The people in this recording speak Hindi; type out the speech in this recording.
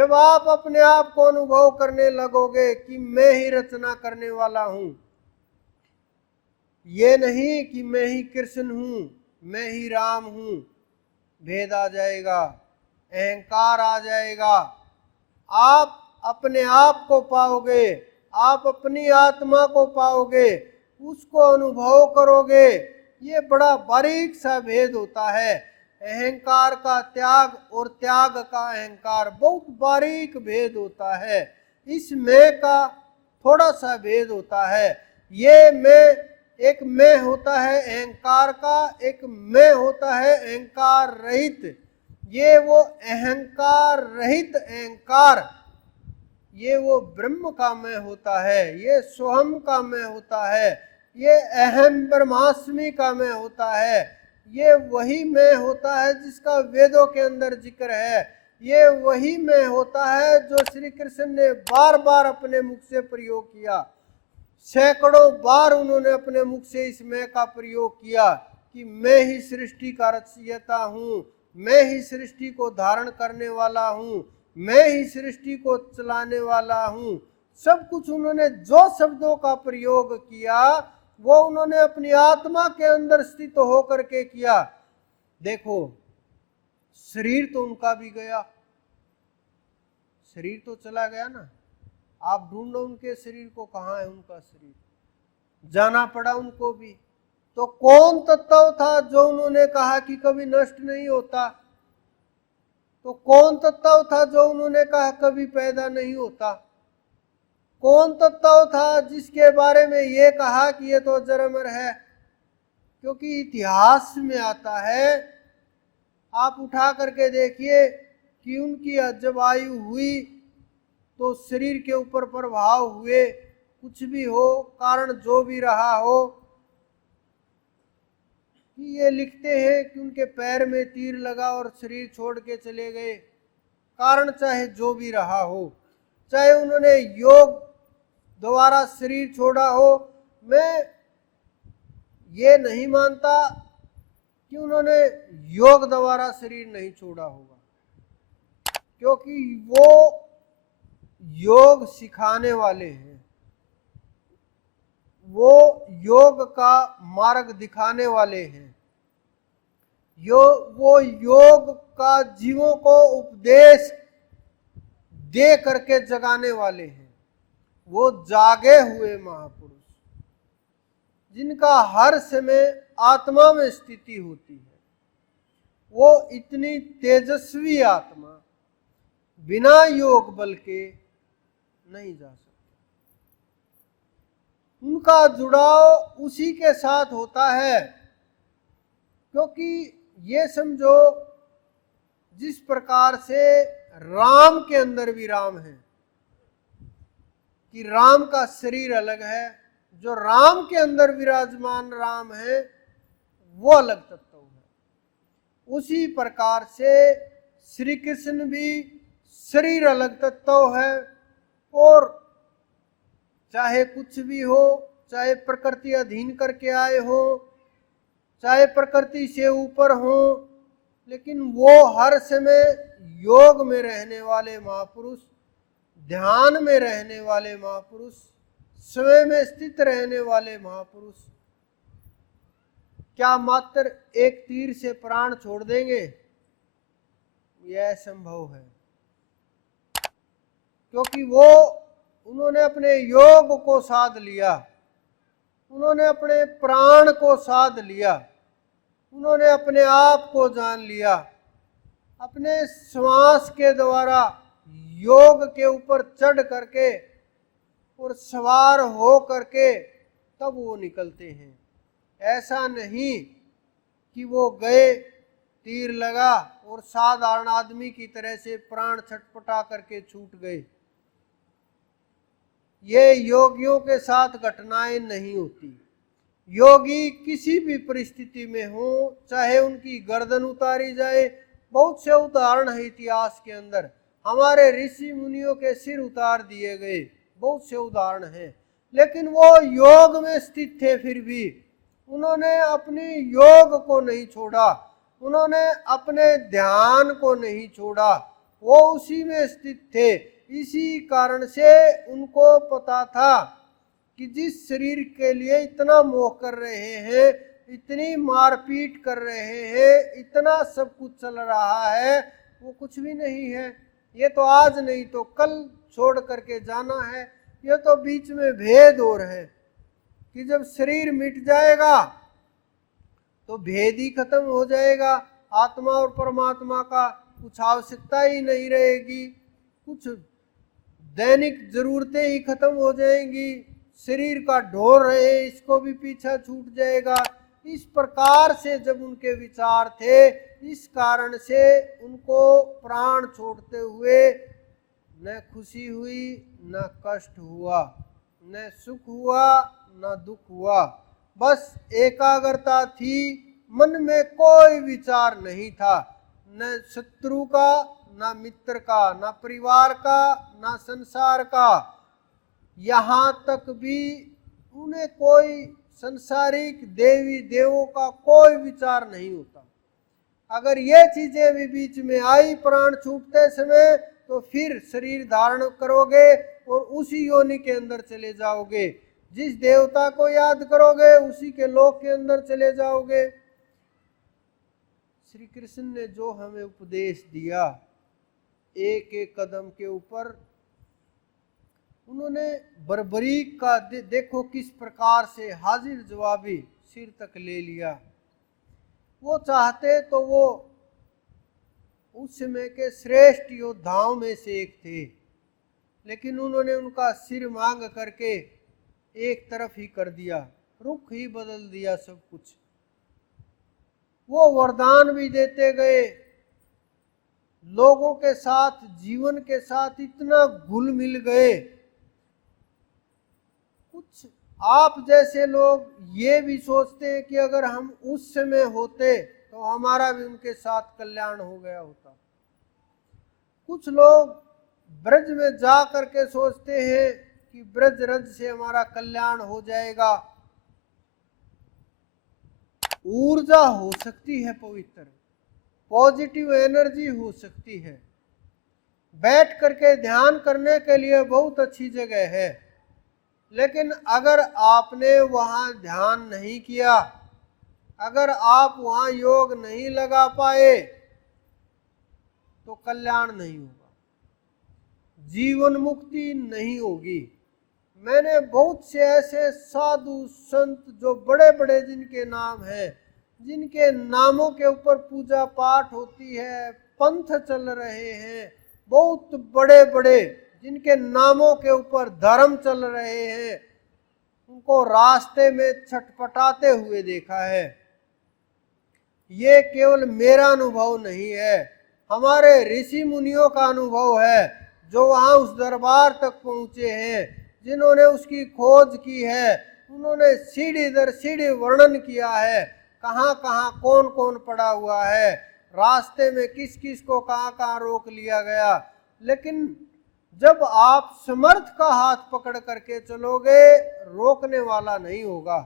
जब आप अपने आप को अनुभव करने लगोगे कि मैं ही रचना करने वाला हूं, ये नहीं कि मैं ही कृष्ण हूं, मैं ही राम हूं, भेद आ जाएगा, अहंकार आ जाएगा। आप अपने आप को पाओगे, आप अपनी आत्मा को पाओगे, उसको अनुभव करोगे। ये बड़ा बारीक सा भेद होता है। अहंकार का त्याग और त्याग का अहंकार बहुत बारीक भेद होता है। इस मैं का थोड़ा सा भेद होता है। ये मैं, एक मैं होता है अहंकार का, एक मैं होता है अहंकार रहित। ये वो अहंकार रहित अहंकार, ये वो ब्रह्म का मैं होता है, ये सोहम का मैं होता है, ये अहम ब्रह्मास्मि का मैं होता है। ये वही मैं होता है जिसका वेदों के अंदर जिक्र है। ये वही मैं होता है जो श्री कृष्ण ने बार बार अपने मुख से प्रयोग किया। सैकड़ों बार उन्होंने अपने मुख से इस मैं का प्रयोग किया कि मैं ही सृष्टि का रचयिता हूँ, मैं ही सृष्टि को धारण करने वाला हूँ, मैं ही सृष्टि को चलाने वाला हूँ। सब कुछ उन्होंने जो शब्दों का प्रयोग किया वो उन्होंने अपनी आत्मा के अंदर स्थित होकर के किया। देखो, शरीर तो उनका भी गया, शरीर तो चला गया ना। आप ढूंढो उनके शरीर को, कहाँ है उनका शरीर, जाना पड़ा उनको भी। तो कौन तत्व था जो उन्होंने कहा कि कभी नष्ट नहीं होता? तो कौन तत्व था जो उन्होंने कहा कभी पैदा नहीं होता? कौन तत्व था जिसके बारे में ये कहा कि ये तो अजर अमर है? क्योंकि इतिहास में आता है, आप उठा करके देखिए कि उनकी जब आयु हुई तो शरीर के ऊपर प्रभाव हुए, कुछ भी हो, कारण जो भी रहा हो। कि ये लिखते हैं कि उनके पैर में तीर लगा और शरीर छोड़ के चले गए। कारण चाहे जो भी रहा हो, चाहे उन्होंने योग द्वारा शरीर छोड़ा हो, मैं ये नहीं मानता कि उन्होंने योग द्वारा शरीर नहीं छोड़ा होगा, क्योंकि वो योग सिखाने वाले हैं, वो योग का मार्ग दिखाने वाले हैं, वो योग का जीवों को उपदेश दे करके जगाने वाले हैं। वो जागे हुए महापुरुष जिनका हर समय आत्मा में स्थिति होती है। वो इतनी तेजस्वी आत्मा बिना योग बल के नहीं जा सकती। उनका जुड़ाव उसी के साथ होता है, क्योंकि ये समझो जिस प्रकार से राम के अंदर भी राम है, कि राम का शरीर अलग है, जो राम के अंदर विराजमान राम है वो अलग तत्व है। उसी प्रकार से श्री कृष्ण भी शरीर अलग तत्व है। और चाहे कुछ भी हो, चाहे प्रकृति अधीन करके आए हो, चाहे प्रकृति से ऊपर हो, लेकिन वो हर समय योग में रहने वाले महापुरुष, ध्यान में रहने वाले महापुरुष, स्वयं में स्थित रहने वाले महापुरुष क्या मात्र एक तीर से प्राण छोड़ देंगे? यह संभव है, क्योंकि वो उन्होंने अपने योग को साध लिया, उन्होंने अपने प्राण को साध लिया, उन्होंने अपने आप को जान लिया। अपने श्वास के द्वारा योग के ऊपर चढ़ करके और सवार हो करके तब वो निकलते हैं। ऐसा नहीं कि वो गए, तीर लगा और साधारण आदमी की तरह से प्राण छटपटा करके छूट गए। ये योगियों के साथ घटनाएं नहीं होती। योगी किसी भी परिस्थिति में हो, चाहे उनकी गर्दन उतारी जाए, बहुत से उदाहरण है इतिहास के अंदर, हमारे ऋषि मुनियों के सिर उतार दिए गए, बहुत से उदाहरण हैं, लेकिन वो योग में स्थित थे, फिर भी उन्होंने अपनी योग को नहीं छोड़ा, उन्होंने अपने ध्यान को नहीं छोड़ा, वो उसी में स्थित थे। इसी कारण से उनको पता था कि जिस शरीर के लिए इतना मोह कर रहे हैं, इतनी मारपीट कर रहे हैं, इतना सब कुछ चल रहा है, वो कुछ भी नहीं है। ये तो आज नहीं तो कल छोड़ करके जाना है। ये तो बीच में भेद और है कि जब शरीर मिट जाएगा तो भेद ही खत्म हो जाएगा। आत्मा और परमात्मा का कुछ आवश्यकता ही नहीं रहेगी, कुछ दैनिक जरूरतें ही खत्म हो जाएंगी। शरीर का ढोर रहे इसको भी पीछा छूट जाएगा। इस प्रकार से जब उनके विचार थे, इस कारण से उनको प्राण छोड़ते हुए न खुशी हुई, न कष्ट हुआ, न सुख हुआ, न दुख हुआ। बस एकाग्रता थी, मन में कोई विचार नहीं था, न शत्रु का, न मित्र का, न परिवार का, न संसार का। यहाँ तक भी उन्हें कोई संसारिक देवी देवों का कोई विचार नहीं होता। अगर ये चीजें भी बीच में आई प्राण छूटते समय, तो फिर शरीर धारण करोगे और उसी योनि के अंदर चले जाओगे। जिस देवता को याद करोगे उसी के लोक के अंदर चले जाओगे। श्री कृष्ण ने जो हमें उपदेश दिया, एक एक कदम के ऊपर उन्होंने बर्बरीक का देखो किस प्रकार से हाजिर जवाबी सिर तक ले लिया। वो चाहते तो वो उस समय के श्रेष्ठ योद्धाओं में से एक थे, लेकिन उन्होंने उनका सिर मांग करके एक तरफ ही कर दिया, रुख ही बदल दिया सब कुछ। वो वरदान भी देते गए, लोगों के साथ, जीवन के साथ इतना घुल मिल गए। कुछ आप जैसे लोग ये भी सोचते हैं कि अगर हम उस समय होते तो हमारा भी उनके साथ कल्याण हो गया होता। कुछ लोग ब्रज में जा करके सोचते हैं कि ब्रज रज से हमारा कल्याण हो जाएगा। ऊर्जा हो सकती है पवित्र, पॉजिटिव एनर्जी हो सकती है, बैठ करके ध्यान करने के लिए बहुत अच्छी जगह है। लेकिन अगर आपने वहाँ ध्यान नहीं किया, अगर आप वहाँ योग नहीं लगा पाए, तो कल्याण नहीं होगा, जीवन मुक्ति नहीं होगी। मैंने बहुत से ऐसे साधु संत जो बड़े बड़े जिनके नाम हैं, जिनके नामों के ऊपर पूजा पाठ होती है, पंथ चल रहे हैं, बहुत बड़े बड़े जिनके नामों के ऊपर धर्म चल रहे हैं, उनको रास्ते में छटपटाते हुए देखा है। ये केवल मेरा अनुभव नहीं है, हमारे ऋषि मुनियों का अनुभव है, जो वहाँ उस दरबार तक पहुँचे हैं, जिन्होंने उसकी खोज की है। उन्होंने सीढ़ी दर सीढ़ी वर्णन किया है, कहाँ कहाँ कौन कौन पड़ा हुआ है, रास्ते में किस किस को कहाँ कहाँ रोक लिया गया। लेकिन जब आप समर्थ का हाथ पकड़ करके चलोगे, रोकने वाला नहीं होगा।